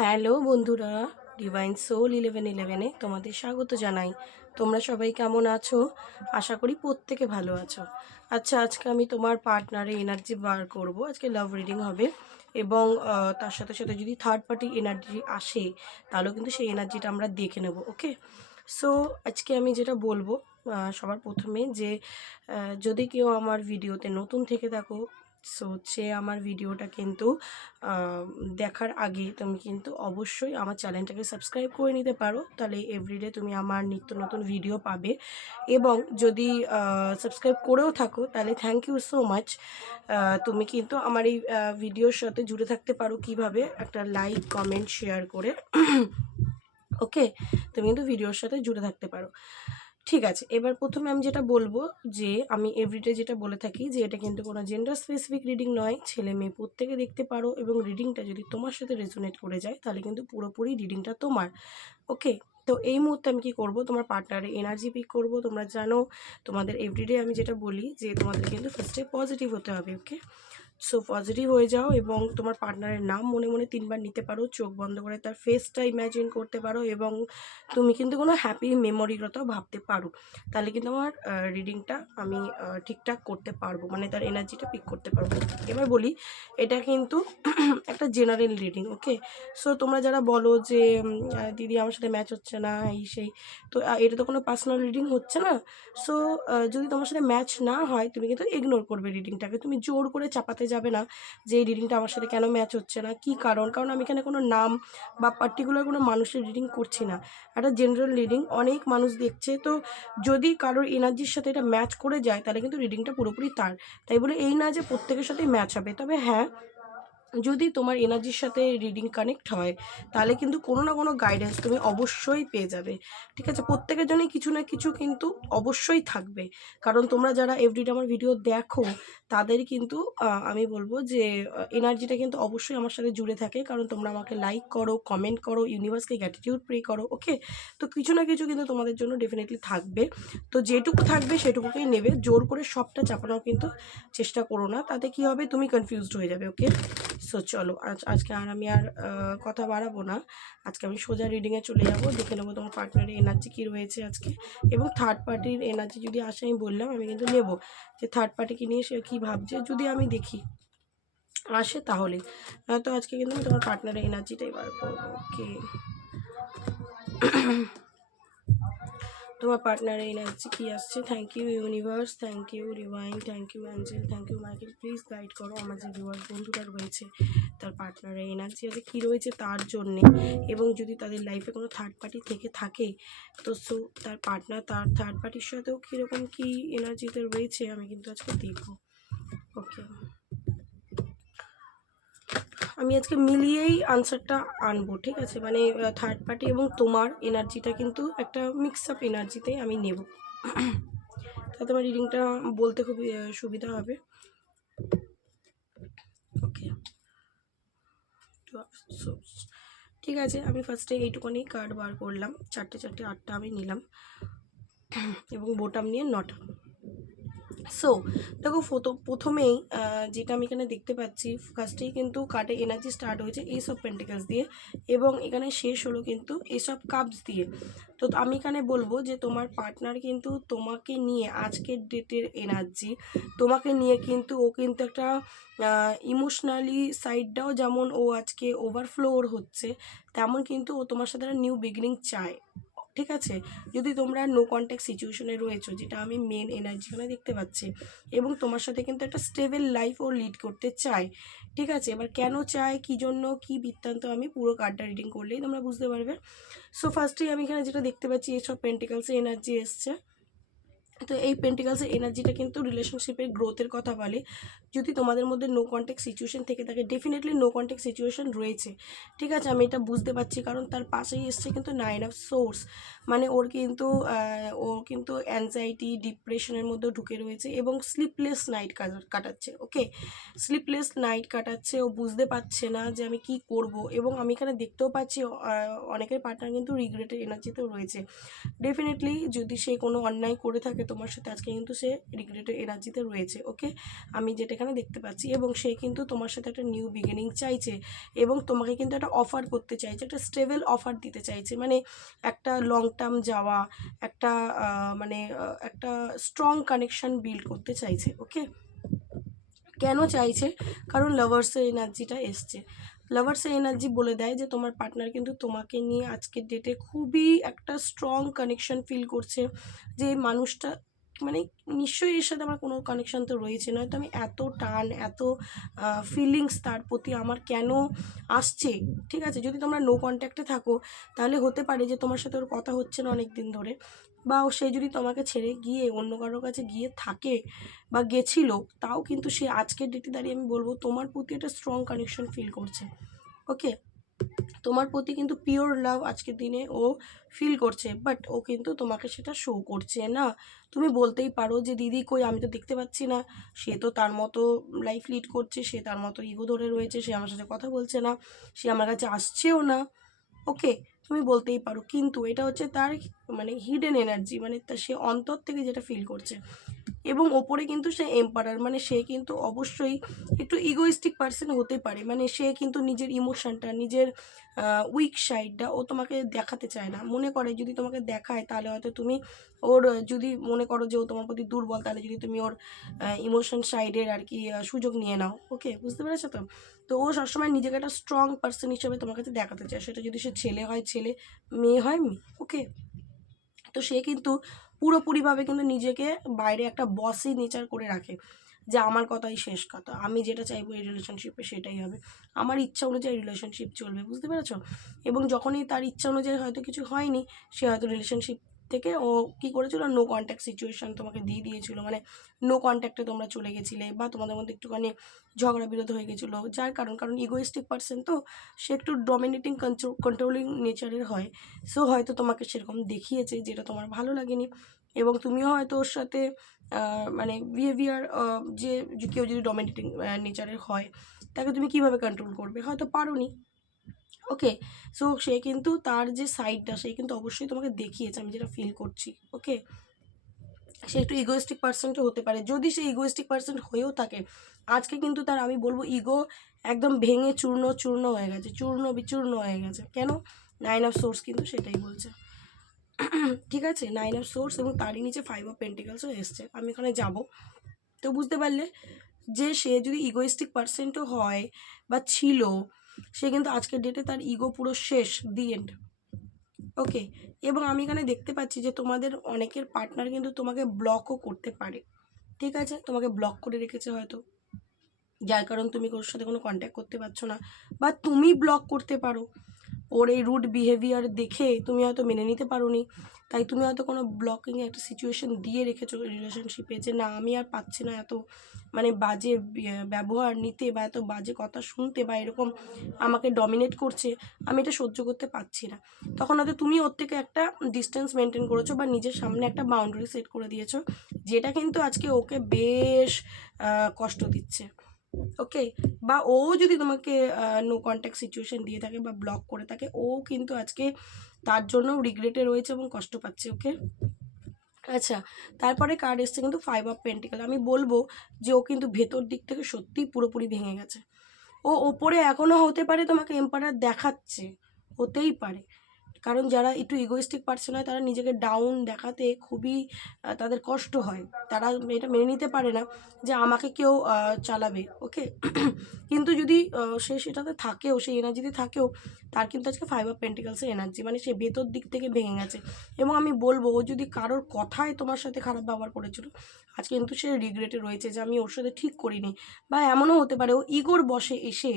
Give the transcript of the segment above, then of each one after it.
Hello বন্ধুরা divine soul eleven ইলেভেনে তোমাদের স্বাগত জানাই। তোমরা সবাই কেমন আছো? আশা করি প্রত্যেকে ভালো আছো। আচ্ছা আজকে আমি তোমার পার্টনারে এনার্জি বার করব। আজকে লাভ রিডিং হবে এবং তার সাথে সাথে যদি থার্ড পার্টি এনার্জি আসে, তাহলেও কিন্তু সেই এনার্জিটা আমরা দেখে নেব ওকে সো আজকে আমি যেটা বলব সবার প্রথমে যে যদি কেউ আমার ভিডিওতে নতুন থেকে থাকো সো হচ্ছে আমার ভিডিওটা কিন্তু দেখার আগে তুমি কিন্তু অবশ্যই আমার চ্যানেলটাকে সাবস্ক্রাইব করে নিতে পারো। তাহলে এভরিডে তুমি আমার নিত্য নতুন ভিডিও পাবে। এবং যদি সাবস্ক্রাইব করেও থাকো, তাহলে থ্যাংক ইউ সো মাচ তুমি কিন্তু আমার এই ভিডিওর সাথে জুড়ে থাকতে পারো কীভাবে? একটা লাইক কমেন্ট শেয়ার করে। ওকে তুমি কিন্তু ভিডিওর সাথে জুড়ে থাকতে পারো। ঠিক আছে, এবার প্রথমে আমি যেটা বলব যে, আমি এভরিডে যেটা বলে থাকি যে, এটা কিন্তু কোনো জেন্ডার স্পেসিফিক রিডিং নয়। ছেলে মেয়ে প্রত্যেকে দেখতে পারো এবং রিডিংটা যদি তোমার সাথে রেজোনেট করে যায়, তাহলে কিন্তু পুরোপুরি রিডিংটা তোমার। ওকে তো এই মুহূর্তে আমি কি করব? তোমার পার্টনারে এনার্জি পিক করব। তোমরা জানো, তোমাদের এভরিডে আমি যেটা বলি যে, তোমাদের কিন্তু ফার্স্টে পজিটিভ হতে হবে ওকে সো পজিটিভ হয়ে যাও এবং তোমার পার্টনারের নাম মনে মনে তিনবার নিতে পারো। চোখ বন্ধ করে তার ফেসটা ইম্যাজিন করতে পারো এবং তুমি কিন্তু কোনো হ্যাপি মেমোরির কথাও ভাবতে পারো। তাহলে কিন্তু আমার রিডিংটা আমি ঠিকঠাক করতে পারব মানে তার এনার্জিটা পিক করতে পারব। এবার বলি, এটা কিন্তু একটা জেনারেল রিডিং ওকে সো তোমরা যারা বলো যে দিদি আমার সাথে ম্যাচ হচ্ছে না, এই সেই, তো এটা তো কোনো পার্সোনাল রিডিং হচ্ছে না? সো যদি তোমার সাথে ম্যাচ না হয়, তুমি কিন্তু ইগনোর করবে রিডিংটাকে তুমি জোর করে চাপাতে যাবে না যে এই রিডিংটা আমার সাথে কেন ম্যাচ হচ্ছে না? কি কারণ? কারণ আমি এখানে কোনো নাম বা পার্টিকুলার কোনো মানুষের রিডিং করছি না। একটা জেনারেল রিডিং অনেক মানুষ দেখছে, তো যদি কারোর এনার্জির সাথে এটা ম্যাচ করে যায়, তাহলে কিন্তু রিডিংটা পুরোপুরি তার। তাই বলে এই না যে প্রত্যেকের সাথেই ম্যাচ হবে। তবে হ্যাঁ যদি তোমার এনার্জির সাথে রিডিং কানেক্ট হয়, তাহলে কিন্তু কোনো না কোনো গাইডেন্স তুমি অবশ্যই পেয়ে যাবে। ঠিক আছে? প্রত্যেকের জন্যই কিছু না কিছু কিন্তু অবশ্যই থাকবে। কারণ তোমরা যারা এভরিডে আমার ভিডিও দেখো, তাদের কিন্তু আমি বলব যে এনার্জিটা কিন্তু অবশ্যই আমার সাথে জুড়ে থাকে। কারণ তোমরা আমাকে লাইক করো কমেন্ট করো ইউনিভার্সকে গ্র্যাটিটিউড প্রে করো ওকে তো কিছু না কিছু কিন্তু তোমাদের জন্য ডেফিনেটলি থাকবে। তো যেটুকু থাকবে সেটুকুকেই নেবে। জোর করে সবটা চাপানোর কিন্তু চেষ্টা করো না। তাতে কি হবে? তুমি কনফিউজড হয়ে যাবে ওকে সো চলো, আজ, আজকে আর আমি আর কথা বাড়াবো না। আজকে আমি সোজা রিডিংয়ে চলে যাব, দেখে নেব তোমার পার্টনারের এনার্জি কী রয়েছে আজকে। এবং থার্ড পার্টির এনার্জি যদি আসে, আমি বললাম, আমি কিন্তু নেব যে থার্ড পার্টিকে নিয়ে সে কী ভাবছে, যদি আমি দেখি। আসে তাহলে। নয়তো আজকে কিন্তু আমি তোমার পার্টনারের এনার্জিটাই বার করব। ওকে তোমার পার্টনারের এনার্জি কি আসছে thank you universe thank you divine thank you angel thank you Michael please guide করো আমার যে ভিউয়ার বন্ধুরা রয়েছে, তার পার্টনারের এনার্জি আছে, কী রয়েছে তার জন্যে, এবং যদি তাদের লাইফে কোনো থার্ড পার্টি থেকে থাকে, তো সো তার পার্টনার তার থার্ড পার্টির সাথেও কীরকম কী এনার্জিতে রয়েছে, আমি কিন্তু আজকে দেখব ওকে আমি আজকে মিলিয়েই আনসারটা আনব ঠিক আছে? মানে থার্ড পার্টি এবং তোমার এনার্জিটা কিন্তু একটা মিক্স আপ এনার্জিতে আমি নেব। তাতে আমার রিডিংটা বলতে আহ, সুবিধা হবে। ওকে ঠিক আছে আমি ফার্স্টে এইটুকুনি কার্ড বার করলাম। চারটে চারটে আটটা আমি নিলাম। এবং বোটাম নিয়ে নটা। সো দেখো প্রথমেই যেটা আমি এখানে দেখতে পাচ্ছি ফার্স্টেই কিন্তু কার্ডে এনার্জি স্টার্ট হয়েছে এইসব পেন্টিকালস দিয়ে এবং এখানে শেষ হলো কিন্তু এসব কাপস দিয়ে। তো আমি এখানে বলব যে তোমার পার্টনার কিন্তু তোমাকে নিয়ে আজকের ডেটের এনার্জি তোমাকে নিয়ে কিন্তু ও কিন্তু একটা ইমোশনালি সাইডটাও যেমন ও আজকে ওভারফ্লোর হচ্ছে, তেমন কিন্তু ও তোমার সাথে একটা নিউ বিগিনিং চায়। ঠিক আছে? যদি তোমরা নো কন্ট্যাক্ট সিচুয়েশনে রয়েছো, যেটা আমি মেন এনার্জিখানে দেখতে পাচ্ছি, এবং তোমার সাথে কিন্তু একটা স্টেবেল লাইফ ও লিড করতে চায়, ঠিক আছে? এবার কেন চায়, কী জন্য, কী বৃত্তান্ত, আমি পুরো কার্ডটা রিডিং করলেই তোমরা বুঝতে পারবে। সো ফার্স্টেই আমি এখানে যেটা দেখতে পাচ্ছি এসব পেন্টিকালসে এনার্জি এসছে। তো এই পেন্টিকালসের এনার্জিটা কিন্তু রিলেশনশিপের গ্রোথের কথা বলে। যদি তোমাদের মধ্যে নো কন্ট্যাক্ট সিচুয়েশন থেকে থাকে ডেফিনেটলি নো কন্ট্যাক্ট সিচুয়েশন রয়েছে। ঠিক আছে, আমি এটা বুঝতে পারছি, কারণ তার পাশেই এসছে কিন্তু নাইন অফ সোর্স মানে ওর কিন্তু ওর কিন্তু অ্যাংজাইটি ডিপ্রেশনের মধ্যে ঢুকে রয়েছে এবং স্লিপলেস নাইট কাটাচ্ছে ওকে স্লিপলেস নাইট কাটাচ্ছে, ও বুঝতে পারছে না যে আমি কি করব এবং আমি এখানে দেখতেও পাচ্ছি অনেকের পার্টনার কিন্তু রিগ্রেটের এনার্জিতেও রয়েছে। ডেফিনেটলি যদি সে কোনো অন্যায় করে থাকে তোমার সাথে আজকে কিন্তু সে রিগ্রেটের এনার্জিতে রয়েছে ওকে আমি যেটা এখানে দেখতে পাচ্ছি এবং সে কিন্তু তোমার সাথে একটা নিউ বিগিনিং চাইছে এবং তোমাকে কিন্তু একটা অফার করতে চাইছে, একটা স্টেবল অফার দিতে চাইছে মানে একটা লং টার্ম যাওয়া, একটা মানে একটা স্ট্রং কানেকশন বিল্ড করতে চাইছে ওকে কেন চাইছে? কারণ লাভার্সের এনার্জিটা এসছে। লাভার্সের এনার্জি বলে দেয় যে, তোমার পার্টনার কিন্তু তোমাকে নিয়ে আজকের ডেটে খুবই একটা স্ট্রং কানেকশন ফিল করছে যে, মানুষটা মানে নিশ্চয়ই এর সাথে আমার কোনো কানেকশন তো রয়েছে নয়তো আমি এত টান, এত ফিলিংস তার প্রতি আমার কেন আসছে? ঠিক আছে? যদি তোমরা নো কন্ট্যাক্টে থাকো, তাহলে হতে পারে যে তোমার সাথে ওর কথা হচ্ছে না অনেক দিন ধরে বা সে যদি তোমাকে ছেড়ে গিয়ে অন্য কারোর কাছে গিয়ে থাকে বা গেছিল, তাও কিন্তু সে আজকের ডেটে দাঁড়িয়ে আমি বলব তোমার প্রতি একটা স্ট্রং কানেকশন ফিল করছে। ওকে তোমার প্রতি কিন্তু পিওর লাভ আজকের দিনে ও ফিল করছে বাট ও কিন্তু তোমাকে সেটা শো করছে না। তুমি বলতেই পারো যে, দিদি কই? আমি তো দেখতে পাচ্ছি না। সে তো তার মতো লাইফ লিড করছে, সে তার মতো ইগো ধরে রয়েছে, সে আমার সাথে কথা বলছে না, সে আমার কাছে আসছেও না। ওকে তুমি বলতেই পারো, কিন্তু এটা হচ্ছে তার মানে হিডেন এনার্জি মানে সে অন্তর থেকে যেটা ফিল করছে। এবং ওপরে কিন্তু সে এম্পারার মানে সে কিন্তু অবশ্যই একটু ইগোইস্টিক পার্সন হতে পারে। মানে সে কিন্তু নিজের ইমোশনটা নিজের উইক সাইডটা ও তোমাকে দেখাতে চায় না। মনে করে যদি তোমাকে দেখায়, তাহলে হয়তো তুমি ওর, যদি মনে করো যে ও তোমার প্রতি দুর্বল, তাহলে যদি তুমি ওর ইমোশন সাইডের আর কি সুযোগ নিয়ে নাও। ওকে বুঝতে পেরেছ তো? তো ও সবসময় নিজেকে একটা স্ট্রং পার্সন হিসেবে তোমার কাছে দেখাতে চায়। সেটা যদি সে ছেলে হয়, ছেলে, মেয়ে হয়, মেয়ে। ওকে তো সে কিন্তু পুরোপুরিভাবে কিন্তু নিজেকে বাইরে একটা বসই নেচার করে রাখে যে আমার কথাই শেষ কথা। আমি যেটা চাইব এই রিলেশনশিপে সেটাই হবে। আমার ইচ্ছা অনুযায়ী রিলেশনশিপ চলবে, বুঝতে পেরেছ? এবং যখনই তার ইচ্ছা অনুযায়ী হয়তো কিছু হয়নি, সে হয়তো রিলেশনশিপ থেকে ও কী করেছিল? নো কন্ট্যাক্ট সিচুয়েশন তোমাকে দিয়ে দিয়েছিল। মানে নো কন্ট্যাক্টে তোমরা চলে গেছিলে বা তোমাদের মধ্যে একটুখানি ঝগড়া বিরোধ হয়ে গেছিল। যার কারণ কারণ ইগোয়েস্টিক পার্সন তো সে একটু ডমিনেটিং কন্ট্রোলিং নেচারের হয়। সো হয়তো তোমাকে সেরকম দেখিয়েছে যেটা তোমার ভালো লাগেনি। এবং তুমিও হয়তো ওর সাথে মানে বিহেভিয়ার যে কেউ যদি ডমিনেটিং নেচারের হয়, তাকে তুমি কীভাবে কন্ট্রোল করবে? হয়তো পারোনি। ওকে? সো সে কিন্তু তার যে সাইডটা সে কিন্তু অবশ্যই তোমাকে দেখিয়েছে, আমি যেটা ফিল করছি, ওকে? সে একটু ইগোয়েস্টিক পার্সনটা হতে পারে। যদি সে ইগোয়েস্টিক পার্সেন্ট হয়েও থাকে, আজকে কিন্তু তার, আমি বলব ইগো একদম ভেঙে চূর্ণ চূর্ণ হয়ে গেছে, চূর্ণ বিচূর্ণ হয়ে গেছে। কেন? নাইন অফ সোর্স কিন্তু সেটাই বলছে। ঠিক আছে? নাইন অফ সোর্স এবং তারই নিচে ফাইভ অফ পেন্টিকালসও এসছে। আমি এখানে যাব। তো বুঝতে পারলে, যে সে যদি ইগোয়েস্টিক পার্সেন্টও হয় বা ছিল সে কিন্তু আজকের ডেটে তার ইগো পুরো শেষ দি এন্ড ওকে এবং আমি এখানে দেখতে পাচ্ছি যে তোমাদের অনেকের পার্টনার কিন্তু তোমাকে ব্লকও করতে পারে। ঠিক আছে? তোমাকে ব্লক করে রেখেছে হয়তো। যার কারণ তুমি ওর সাথে কোনো কন্ট্যাক্ট করতে পারছ না, বা তুমি ব্লক করতে পারো। ওর এই রুড বিহেভিয়ার দেখে তুমি হয়তো মেনে নিতে পারোনি। তাই তুমি হয়তো কোনো ব্লকিং একটা সিচুয়েশন দিয়ে রেখেছো রিলেশনশিপে যে, না, আমি আর পাচ্ছি না এত মানে বাজে ব্যবহার নিতে বা এত বাজে কথা শুনতে বা এরকম আমাকে ডমিনেট করছে, আমি এটা সহ্য করতে পারছি না। তখন হয়তো তুমি ওর থেকে একটা ডিস্টেন্স মেনটেন করেছ বা নিজের সামনে একটা বাউন্ডারি সেট করে দিয়েছ, যেটা কিন্তু আজকে ওকে বেশ কষ্ট দিচ্ছে। ওকে বা ও যদি তোমাকে নো কন্ট্যাক্ট সিচুয়েশন দিয়ে থাকে বা ব্লক করে থাকে, ও কিন্তু আজকে তার জন্য রিগ্রেটে রয়েছে এবং কষ্ট পাচ্ছে ওকে আচ্ছা তারপরে কার্ড এসছে কিন্তু ফাইভ অফ পেন্টিকাল আমি বলব যে ও কিন্তু ভেতর দিক থেকে সত্যিই পুরোপুরি ভেঙে গেছে। ও ওপরে এখনও হতে পারে তোমাকে এম্পায়ার দেখাচ্ছে, হতেই পারে। কারণ যারা একটু ইগোয়েস্টিক পার্সন হয়, তারা নিজেকে ডাউন দেখাতে খুবই তাদের কষ্ট হয়। তারা এটা মেনে নিতে পারে না যে আমাকে কেউ চালাবে ওকে কিন্তু যদি সে সেটাতে থাকেও, সেই এনার্জিতে থাকেও, তার কিন্তু আজকে ফাইভ অফ পেন্টিকালসের এনার্জি মানে সে ভেতর দিক থেকে ভেঙে গেছে। এবং আমি বলব, ও যদি কারোর কথায় তোমার সাথে খারাপ ব্যবহার করেছিল আজকে কিন্তু সে রিগ্রেটে রয়েছে যে আমি ওর সাথে ঠিক করিনি। বা এমনও হতে পারে, ও ইগোর বসে এসে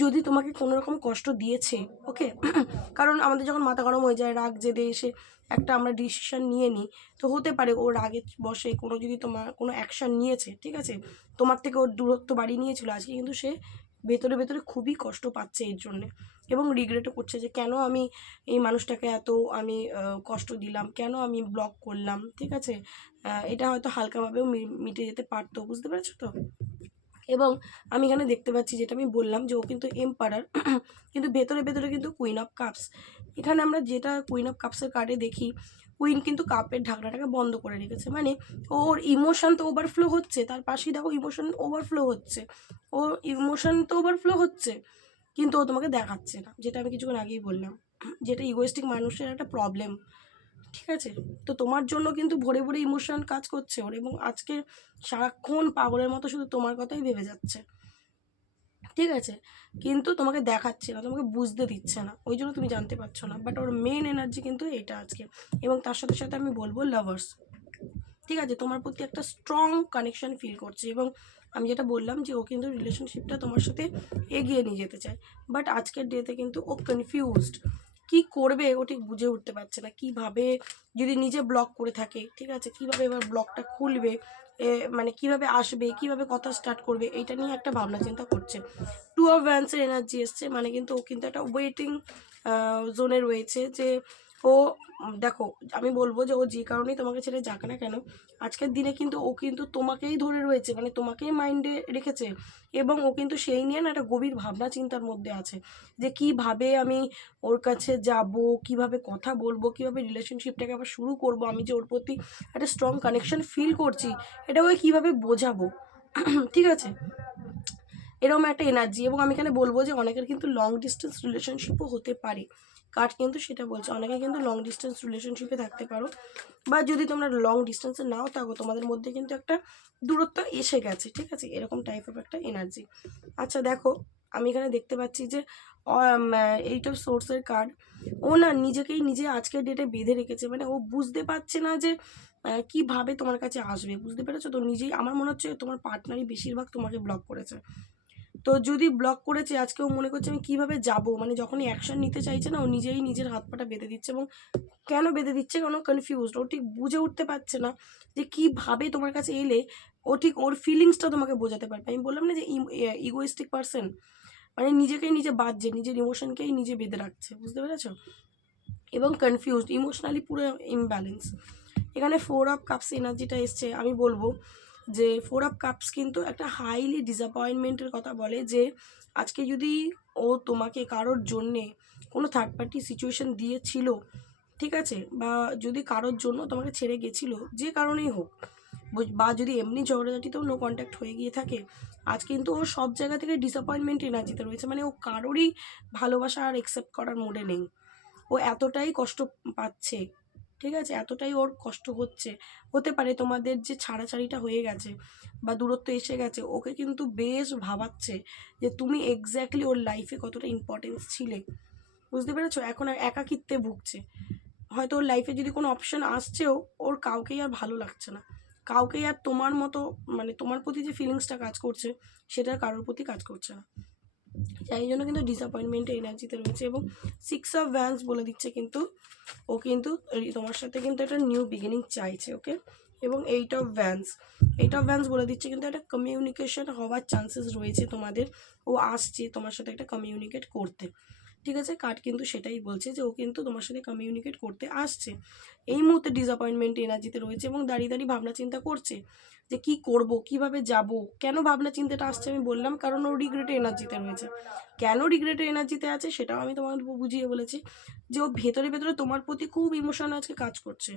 যদি তোমাকে কোনো রকম কষ্ট দিয়েছে ওকে কারণ আমাদের যখন মাথা গরম হয়ে যায়, রাগ জেদে এসে একটা আমরা ডিসিশন নিয়ে নিই। তো হতে পারে ও রাগে বসে কোনো যদি তোমার কোনো অ্যাকশান নিয়েছে, ঠিক আছে? তোমার থেকে ওর দূরত্ব বাড়িয়ে নিয়েছিল আজকে, কিন্তু সে ভেতরে ভেতরে খুবই কষ্ট পাচ্ছে এর জন্যে এবং রিগ্রেটও করছে যে কেন আমি এই মানুষটাকে এত আমি কষ্ট দিলাম, কেন আমি ব্লক করলাম, ঠিক আছে? এটা হয়তো হালকাভাবেও মিটে যেতে পারতো, বুঝতে পেরেছ তো? এবং আমি এখানে দেখতে পাচ্ছি যেটা আমি বললাম যে ও কিন্তু এম্পারার কিন্তু ভেতরে ভেতরে কিন্তু কুইন অফ কাপস এখানে আমরা যেটা কুইন অফ কাপসের কার্ডে দেখি কুইন কিন্তু কাপের ঢাকনাটাকে বন্ধ করে রেখেছে। মানে ওর ইমোশন তো ওভারফ্লো হচ্ছে, তার পাশেই দেখো ইমোশন ওভারফ্লো হচ্ছে। ওর ইমোশন তো ওভারফ্লো হচ্ছে, কিন্তু ও তোমাকে দেখাচ্ছে না, যেটা আমি কিছুক্ষণ আগেই বললাম। যেটা ইগোয়েস্টিক মানুষের একটা প্রবলেম ঠিক আছে? তো তোমার জন্য কিন্তু ভরে ভরে ইমোশন কাজ করছে ওর এবং আজকে সারাক্ষণ পাগলের মতো শুধু তোমার কথাই ভেবে যাচ্ছে। ঠিক আছে? কিন্তু তোমাকে দেখাচ্ছে না, তোমাকে বুঝতে দিচ্ছে না। ওই জন্য তুমি জানতে পারছ না। বাট ওর মেন এনার্জি কিন্তু এটা আজকে। এবং তার সাথে সাথে আমি বলব লাভার্স ঠিক আছে? তোমার প্রতি একটা স্ট্রং কানেকশন ফিল করছে এবং আমি যেটা বললাম যে ও কিন্তু রিলেশনশিপটা তোমার সাথে এগিয়ে নিয়ে যেতে চায়। বাট আজকের ডেতে কিন্তু ও কনফিউজড কি করবে ও ঠিক বুঝে উঠতে পারছে না। কীভাবে যদি নিজে ব্লক করে থাকে, ঠিক আছে? কীভাবে এবার ব্লকটা খুলবে? মানে কীভাবে আসবে? কীভাবে কথা স্টার্ট করবে? এটা নিয়ে একটা ভাবনা চিন্তা করছে। টু অফ ভ্যান্সের এনার্জি এসছে মানে কিন্তু ও কিন্তু একটা ওয়েটিং জোনে রয়েছে যে ও দেখো, আমি বলব যে ও যে কারণেই তোমাকে ছেড়ে যাক না কেন, আজকের দিনে কিন্তু ও কিন্তু তোমাকেই ধরে রয়েছে মানে তোমাকেই মাইন্ডে রেখেছে এবং ও কিন্তু সেই নিয়ে না একটা গভীর ভাবনা চিন্তার মধ্যে আছে যে কীভাবে আমি ওর কাছে যাব, কীভাবে কথা বলব, কীভাবে রিলেশনশিপটাকে আবার শুরু করব, আমি যে ওর প্রতি একটা স্ট্রং কানেকশন ফিল করছি, এটা ওকে কীভাবে বোঝাবো, ঠিক আছে? এরকম একটা এনার্জি এবং আমি এখানে বলব যে অনেকের কিন্তু লং ডিস্টেন্স রিলেশনশিপও হতে পারে। কাট কিন্তু সেটা বলছে, অনেকে কিন্তু লং ডিস্টেন্স রিলেশনশিপে থাকতে পারো। বা যদি তোমরা লং ডিস্টেন্সে নাও থাকো, তোমাদের মধ্যে কিন্তু একটা দূরত্ব এসে গেছে, ঠিক আছে? এরকম টাইপ অফ একটা এনার্জি আচ্ছা দেখো, আমি এখানে দেখতে পাচ্ছি যে এইট অফ সোর্সের কার্ড ও না নিজেকেই নিজে আজকের ডেটে বেঁধে রেখেছে। মানে ও বুঝতে পারছে না যে কীভাবে তোমার কাছে আসবে। বুঝতে পেরেছ? তো নিজেই, আমার মনে হচ্ছে তোমার পার্টনারই বেশিরভাগ তোমাকে ব্লক করেছে। তো যদি ব্লক করেছে, আজকে ও মনে করছে আমি কীভাবে যাব? মানে যখনই অ্যাকশন নিতে চাইছে না, ও নিজেই নিজের হাত পাটা বেঁধে দিচ্ছে এবং কেন বেঁধে দিচ্ছে কেন কনফিউজড ও ঠিক বুঝে উঠতে পারছে না যে কীভাবে তোমার কাছে এলে ও ঠিক ওর ফিলিংসটা তোমাকে বোঝাতে পারবে। আমি বললাম না যে ইগোয়েস্টিক পার্সন মানে নিজেকেই নিজে বাজছে, নিজের ইমোশনকেই নিজে বেঁধে রাখছে, বুঝতে পেরেছ? এবং কনফিউজড ইমোশনালি পুরো ইমব্যালেন্স এখানে ফোর অফ কাপস এনার্জিটা এসছে, আমি বলব যে ফোর অফ কাপস কিন্তু একটা হাইলি ডিসঅ্যাপয়েন্টমেন্টের কথা বলে যে আজকে যদি ও তোমাকে কারোর জন্যে কোনো থার্ড পার্টি সিচুয়েশন দিয়েছিল, ঠিক আছে? বা যদি কারোর জন্য তোমাকে ছেড়ে গেছিল, যে কারণেই হোক বা যদি এমনি ঝগড়াঝাটিতেও নো কন্ট্যাক্ট হয়ে গিয়ে থাকে, আজ কিন্তু ও সব জায়গা থেকে ডিসঅ্যাপয়েন্টমেন্ট এনার্জিতে রয়েছে। মানে ও কারোরই ভালোবাসা আর অ্যাকসেপ্ট করার মোডে নেই। ও এতটাই কষ্ট পাচ্ছে ঠিক আছে? এতটাই ওর কষ্ট হচ্ছে। হতে পারে তোমাদের যে ছাড়াছাড়িটা হয়ে গেছে বা দূরত্ব এসে গেছে, ওকে কিন্তু বেশ ভাবাচ্ছে যে তুমি এক্স্যাক্টলি ওর লাইফে কতটা ইম্পর্টেন্স ছিলে। বুঝতে পেরেছ? এখন আর একাকিত্বে ভুগছে। হয়তো ওর লাইফে যদি কোনো অপশন আসছেও, ওর কাউকেই আর ভালো লাগছে না। কাউকেই আর তোমার মতো মানে তোমার প্রতি যে ফিলিংসটা কাজ করছে সেটা কারোর প্রতি কাজ করছে না। যাই জন্য কিন্তু ডিসঅ্যাপয়েন্টমেন্টের এনার্জিতে রয়েছে এবং সিক্স অফ ভ্যান্স বলে দিচ্ছে কিন্তু ও কিন্তু তোমার সাথে কিন্তু একটা নিউ বিগিনিং চাইছে ওকে এবং eight of wands eight of wands বলে দিচ্ছে কিন্তু একটা কমিউনিকেশন হওয়ার চান্সেস রয়েছে তোমাদের। ও আসছে তোমার সাথে একটা কমিউনিকেট করতে। ঠিক আছে কার্ড কিন্তু সেটাই বলছে যে ও কিন্তু তোমার সাথে কমিউনিকেট করতে আসছে। এই মুহূর্তে ডিসঅ্যাপয়েন্টমেন্ট এনার্জিতে রয়েছে এবং দাঁড়িয়ে দাঁড়িয়ে ভাবনা চিন্তা করছে যে কি করব, কীভাবে যাব, কেন ভাবনা চিন্তাটা আসছে আমি বললাম, কারণ ও রিগ্রেটের এনার্জিতে রয়েছে। কেন রিগ্রেটের এনার্জিতে আছে সেটাও আমি তোমাকে বুঝিয়ে বলেছি যে ও ভেতরে ভেতরে তোমার প্রতি খুব ইমোশন আজকে কাজ করছে।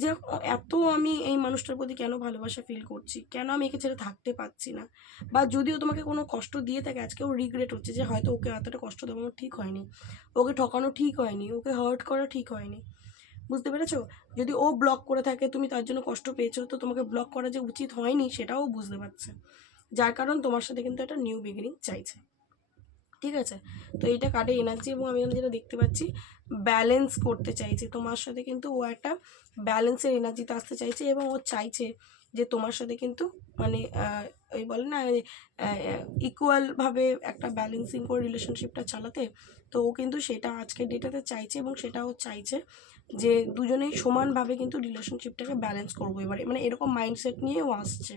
যে এত আমি এই মানুষটার প্রতি কেন ভালোবাসা ফিল করছি? কেন আমি একে ছেড়ে থাকতে পারছি না? বা যদিও তোমাকে কোনো কষ্ট দিয়ে থাকে আজকে ও রিগ্রেট হচ্ছে যে হয়তো ওকে এতটা কষ্ট দেওয়ানো ঠিক হয়নি। ওকে ঠকানো ঠিক হয়নি, ওকে হার্ট করা ঠিক হয়নি। বুঝতে পেরেছ? যদি ও ব্লক করে থাকে, তুমি তার জন্য কষ্ট পেয়েছ, তো তোমাকে ব্লক করা যে উচিত হয়নি, সেটাও বুঝতে পারছে। যার কারণ তোমার সাথে কিন্তু একটা নিউ বিগিনিং চাইছে। ঠিক আছে? তো এইটা কার্ডে এনার্জি এবং আমি এখানে যেটা দেখতে পাচ্ছি ব্যালেন্স করতে চাইছে। তোমার সাথে কিন্তু ও একটা ব্যালেন্সের এনার্জিতে আসতে চাইছে এবং ও চাইছে যে তোমার সাথে কিন্তু মানে ওই বলে না ইকুয়ালভাবে একটা ব্যালেন্সিং করে রিলেশনশিপটা চালাতে। তো ও কিন্তু সেটা আজকের ডেটাতে চাইছে এবং সেটা ও চাইছে। যে দুজনেই সমানভাবে কিন্তু রিলেশনশিপটাকে ব্যালেন্স করব এবারে। মানে এরকম মাইন্ডসেট নিয়েও আসছে।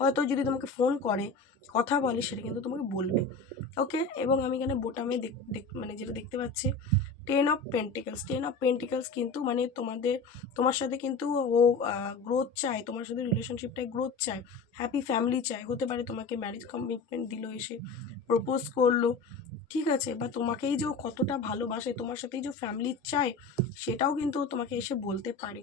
হয়তো যদি তোমাকে ফোন করে, কথা বলে, সেটা কিন্তু তোমাকে বলবে। ওকে এবং আমি এখানে বোটামে মানে যেটা দেখতে পাচ্ছি ten of pentacles ten of pentacles কিন্তু মানে তোমাদের, তোমার সাথে কিন্তু ও গ্রোথ চায়, তোমার সাথে রিলেশনশিপটায় গ্রোথ চায়। হ্যাপি ফ্যামিলি চায়। হতে পারে তোমাকে ম্যারেজ কমিটমেন্ট দিল, এসে প্রপোজ করল। ঠিক আছে বা তোমাকেই যে কতটা ভালোবাসে, তোমার সাথেই যে ফ্যামিলি চায়, সেটাও কিন্তু তোমাকে এসে বলতে পারে।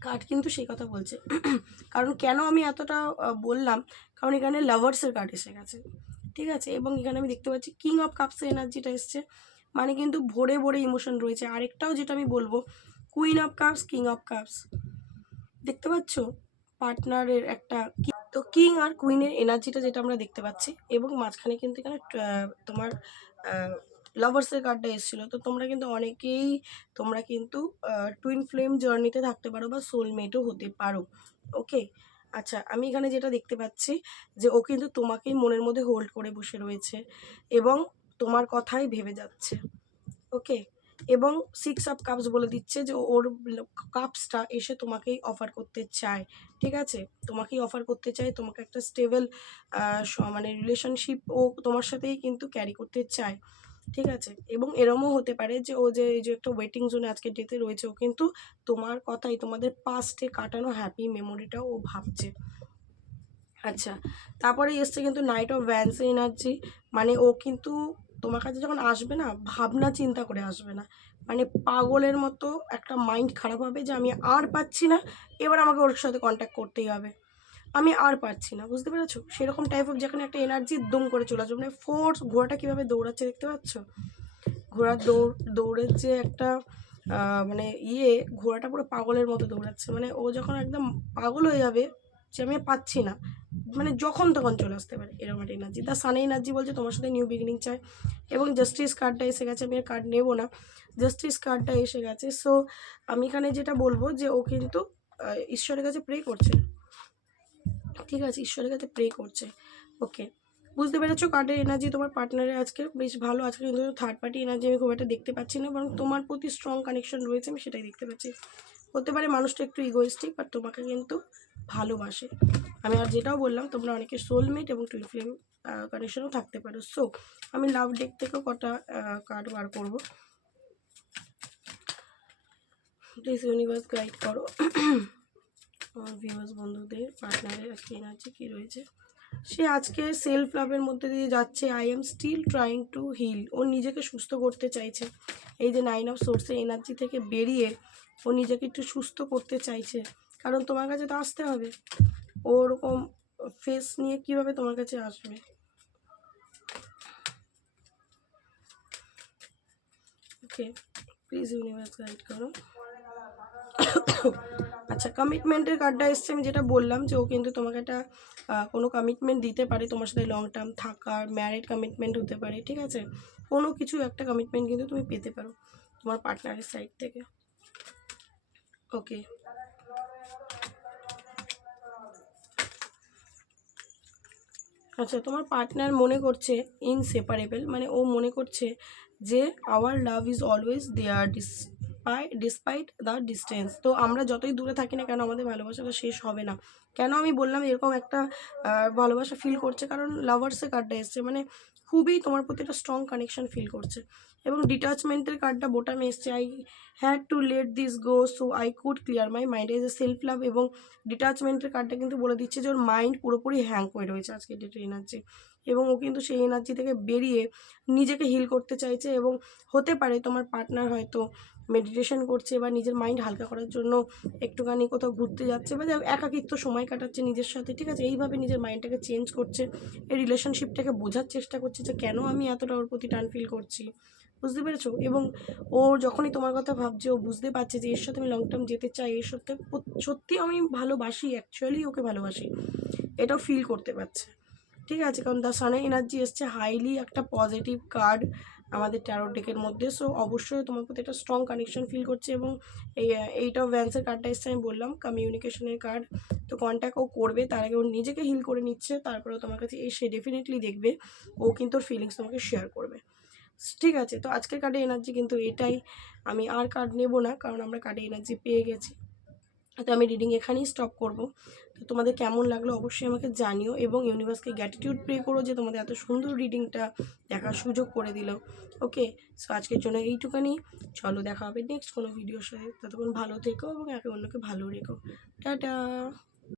কার্ড কিন্তু সেই কথা বলছে। কারণ কেন আমি এতটা বললাম? কারণ এখানে লাভার্সের কার্ড এসে গেছে। ঠিক আছে? এবং এখানে আমি দেখতে পাচ্ছি কিং অফ কাপসের এনার্জিটা এসছে। মানে কিন্তু ভরে ভরে ইমোশন রয়েছে। আরেকটাও যেটা আমি বলব queen of cups king of cups দেখতে পাচ্ছ? পার্টনারের একটা তো কিং আর কুইনের এনার্জিটা যেটা আমরা দেখতে পাচ্ছি এবং মাঝখানে কিন্তু এখানে তোমার লাভার্সের কার্ডটা এসেছিল। তো তোমরা কিন্তু অনেকেই, তোমরা কিন্তু টুইন ফ্লেম জার্নিতে থাকতে পারো বা সোলমেটও হতে পারো। ওকে? আচ্ছা আমি এখানে যেটা দেখতে পাচ্ছি যে ও কিন্তু তোমাকেই মনের মধ্যে হোল্ড করে বসে রয়েছে এবং তোমার কথাই ভেবে যাচ্ছে। ওকে? এবং সিক্স অফ কাপস বলে দিচ্ছে যে ওর কাপসটা এসে তোমাকেই অফার করতে চায়, ঠিক আছে? তোমাকেই অফার করতে চায়, তোমাকে একটা স্টেবল মানে রিলেশনশিপ ও তোমার সাথেই কিন্তু ক্যারি করতে চায়, ঠিক আছে? এবং এরমও হতে পারে যে ও যে, এই যে একটা ওয়েটিং জোনে আজকে ডেতে রয়েছে, ও কিন্তু তোমার কথাই, তোমাদের পাস্টে কাটানো হ্যাপি মেমোরিটাও ও ভাবছে। আচ্ছা তারপরে এসছে কিন্তু নাইট অফ ভ্যান্স এনার্জি মানে ও কিন্তু তোমার কাছে যখন আসবে না, ভাবনা চিন্তা করে আসবে না। মানে পাগলের মতো একটা মাইন্ড খারাপ হবে যে আমি আর পাচ্ছি না, এবার আমাকে ওর সাথে কন্ট্যাক্ট করতেই হবে। আমি আর পারছি না, বুঝতে পেরেছ? সেরকম টাইপ অফ যেখানে একটা এনার্জি দম করে চলে আসবে। মানে ফোর্স ঘোড়াটা কীভাবে দৌড়াচ্ছে দেখতে পাচ্ছ? ঘোড়ার দৌড়, দৌড়ের যে একটা মানে ইয়ে ঘোড়াটা পুরো পাগলের মতো দৌড়াচ্ছে। মানে ও যখন একদম পাগল হয়ে যাবে যে আমি পাচ্ছি না। মানে যখন তখন চলে আসতে পারে, এরকম একটা এনার্জি দ্য সানে এনার্জি বলছে, তোমার সাথে নিউ বিগিনিং চাই। এবং জাস্টিস কার্ডটা এসে গেছে, আমি আর কার্ড নেব না। জাস্টিস কার্ডটা এসে গেছে। সো আমি এখানে যেটা বলব যে, ও কিন্তু ঈশ্বরের কাছে প্রে করছে। ঠিক আছে, ঈশ্বরের কাছে প্রে করছে। ওকে বুঝতে পেরেছ? কার্ডের এনার্জি তোমার পার্টনারের আজকে বেশ ভালো। আজকে কিন্তু থার্ড পার্টি এনার্জি আমি খুব একটা দেখতে পাচ্ছি না, বরং তোমার প্রতি স্ট্রং কানেকশন রয়েছে, আমি সেটাই দেখতে পাচ্ছি। হতে পারে মানুষটা একটু ইগোইস্টিক বাট তোমাকে কিন্তু ভালোবাসে। আমি আর যেটাও বললাম, তোমরা অনেকে সোলমেট এবং টুইন ফ্লেম কানেকশনও থাকতে পারো। সো আমি লাভ ডেক থেকেও কটা কার্ড বার করব। প্লিজ ইউনিভার্স গাইড করো। আমার ভিউয়ার্স বন্ধুদের পার্টনারের আজকে এনার্জি কী রয়েছে। সে আজকে সেলফ লাভের মধ্যে দিয়ে যাচ্ছে। I am still trying to heal ও নিজেকে সুস্থ করতে চাইছে। এই যে নাইন অফ সোর্সের এনার্জি থেকে বেরিয়ে ও নিজেকে একটু সুস্থ করতে চাইছে। কারণ তোমার কাছে তো আসতে হবে। ওরকম ফেস নিয়ে কীভাবে তোমার কাছে আসবে? ওকে প্লিজ ইউনিভার্স গাইড করো। আচ্ছা কমিটমেন্টের কার্ডটা এসছে, আমি যেটা বললাম যে ও কিন্তু তোমাকে একটা কোনো কমিটমেন্ট দিতে পারে তোমার সাথে লং টার্ম থাকার ম্যারিড কমিটমেন্ট হতে পারে, ঠিক আছে? কোনো কিছু একটা কমিটমেন্ট কিন্তু তুমি পেতে পারো তোমার পার্টনারের সাইড থেকে। ওকে আচ্ছা তোমার পার্টনার মনে করছে ইনসেপারেবল মানে ও মনে করছে যে our love is always there despite despite the distance তো আমরা যতই দূরে থাকি না কেন, আমাদের ভালোবাসাটা শেষ হবে না। কেন আমি বললাম এরকম একটা ভালোবাসা ফিল করছে? কারণ লাভার্সে কার্ডটা এসছে মানে খুবই তোমার প্রতি একটা স্ট্রং কানেকশন ফিল করছে। এবং ডিটাচমেন্টের কার্ডটা বোটামে এসছে। I had to let this go so I could clear my mind as a self love এবং ডিটাচমেন্টের কার্ডটা কিন্তু বলে দিচ্ছে যে ওর মাইন্ড পুরোপুরি হ্যাং হয়ে রয়েছে আজকে ডেটের এনার্জি এবং ও কিন্তু সেই এনার্জি থেকে বেরিয়ে নিজেকে হিল করতে চাইছে এবং হতে পারে তোমার পার্টনার হয়তো মেডিটেশন করছে বা নিজের মাইন্ড হালকা করার জন্য একটুখানি কোথাও ঘুরতে যাচ্ছে বা একাকিত্ব সময় কাটাচ্ছে নিজের সাথে, ঠিক আছে? এইভাবে নিজের মাইন্ডটাকে চেঞ্জ করছে। এই রিলেশনশিপটাকে বোঝার চেষ্টা করছে যে কেন আমি এতটা ওর প্রতি টান ফিল করছি। বুঝতে পেরেছ? এবং ও যখনই তোমার কথা ভাবছে, ও বুঝতে পারছে যে এর সাথে আমি লং টার্ম যেতে চাই, এর সাথে সত্যি আমি ভালোবাসি অ্যাকচুয়ালি ওকে ভালোবাসি। এটাও ফিল করতে পারছে। ঠিক আছে, কারণ দ্য সানে এনার্জি এসছে হাইলি একটা পজিটিভ কার্ড আমাদের ট্যারো ডেকের মধ্যে। সো অবশ্যই তোমার প্রতি একটা স্ট্রং কানেকশন ফিল করছে এবং এই, এইট ভ্যান্সের কার্ডটা এসছে, আমি বললাম কমিউনিকেশনের কার্ড তো কন্ট্যাক্ট ও করবে, তার আগে ও নিজেকে হিল করে নিচ্ছে, তারপরে তোমার কাছে এসে ডেফিনেটলি দেখবে। ও কিন্তু ওর ফিলিংস তোমাকে শেয়ার করবে। ঠিক আছে, তো আজকের কার্ডে এনার্জি কিন্তু এটাই। আমি আর কার্ড নেব না, কারণ আমরা কার্ডে এনার্জি পেয়ে গেছি। তো আমি রিডিং এখানেই স্টপ করব। তো তোমাদের কেমন লাগল অবশ্যই আমাকে জানিও এবং ইউনিভার্সকে গ্র্যাটিটিউড প্রে করো যে তোমাদের এত সুন্দর রিডিংটা দেখার সুযোগ করে দিল। ওকে সো আজকের জন্য এইটুখানি। চলো দেখা হবে নেক্সট কোনো ভিডিওর সাথে। ততক্ষণ ভালো থেকো এবং একে অন্যকে ভালো রেখো। টাটা!